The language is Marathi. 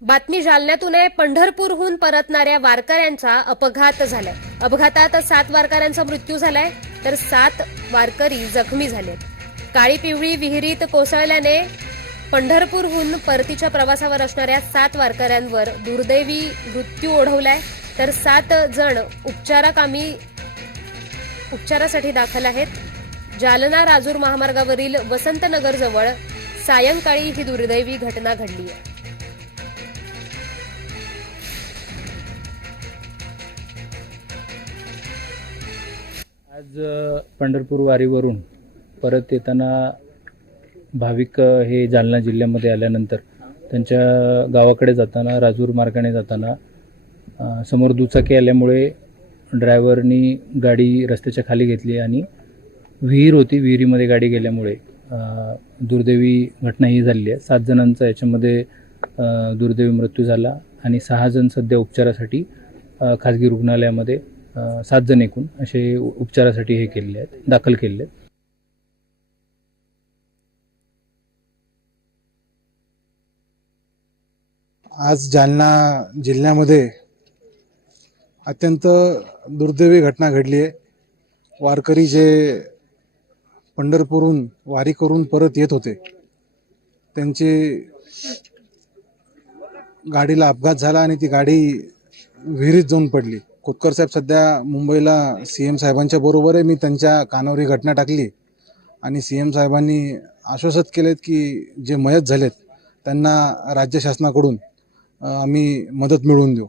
बातमी जालन्यातून आहे. पंढरपूरहून परतणाऱ्या वारकऱ्यांचा अपघात झालाय. अपघातात सात वारकऱ्यांचा मृत्यू झालाय तर सात वारकरी जखमी झालेत. काळी पिवळी विहिरीत कोसळल्याने पंढरपूरहून परतीच्या प्रवासावर असणाऱ्या सात वारकऱ्यांवर दुर्दैवी मृत्यू ओढवलाय. तर सात जण उपचाराकामी उपचारासाठी दाखल आहेत. जालना राजूर महामार्गावरील वसंतनगर जवळ सायंकाळी ही दुर्दैवी घटना घडली आहे. आज पंढरपूर वारीवरून परत येताना भाविक हे जालना जिल्ह्यामध्ये आल्यानंतर त्यांच्या गावाकडे जाताना राजूर मार्गाने जाताना समोर दुचाकी आल्यामुळे ड्रायव्हरनी गाडी रस्त्याच्या खाली घेतली आणि विहीर होती. विहिरीमध्ये गाडी गेल्यामुळे दुर्दैवी घटना ही झालेली आहे. सात जणांचा याच्यामध्ये दुर्दैवी मृत्यू झाला आणि सहा जण सध्या उपचारासाठी खाजगी रुग्णालयामध्ये सात जण एकूण असे उपचारासाठी हे केलेले आहेत दाखल केलेले आहेत. आज जालना जिल्ह्यामध्ये अत्यंत दुर्दैवी घटना घडली आहे. वारकरी जे पंढरपूरहून वारी करून परत येत होते त्यांची गाडीला अपघात झाला आणि ती गाडी विहिरीत जाऊन पडली. खोतकर साहेब सध्या मुंबईला सी एम साहेबांच्या बरोबर आहे. मी त्यांच्या कानावर ही घटना टाकली. आणि सी एम साहेबांनी आश्वासित केलेत की जे मयत झालेत त्यांना राज्य शासनाकडून आम्ही मदत मिळवून देऊ.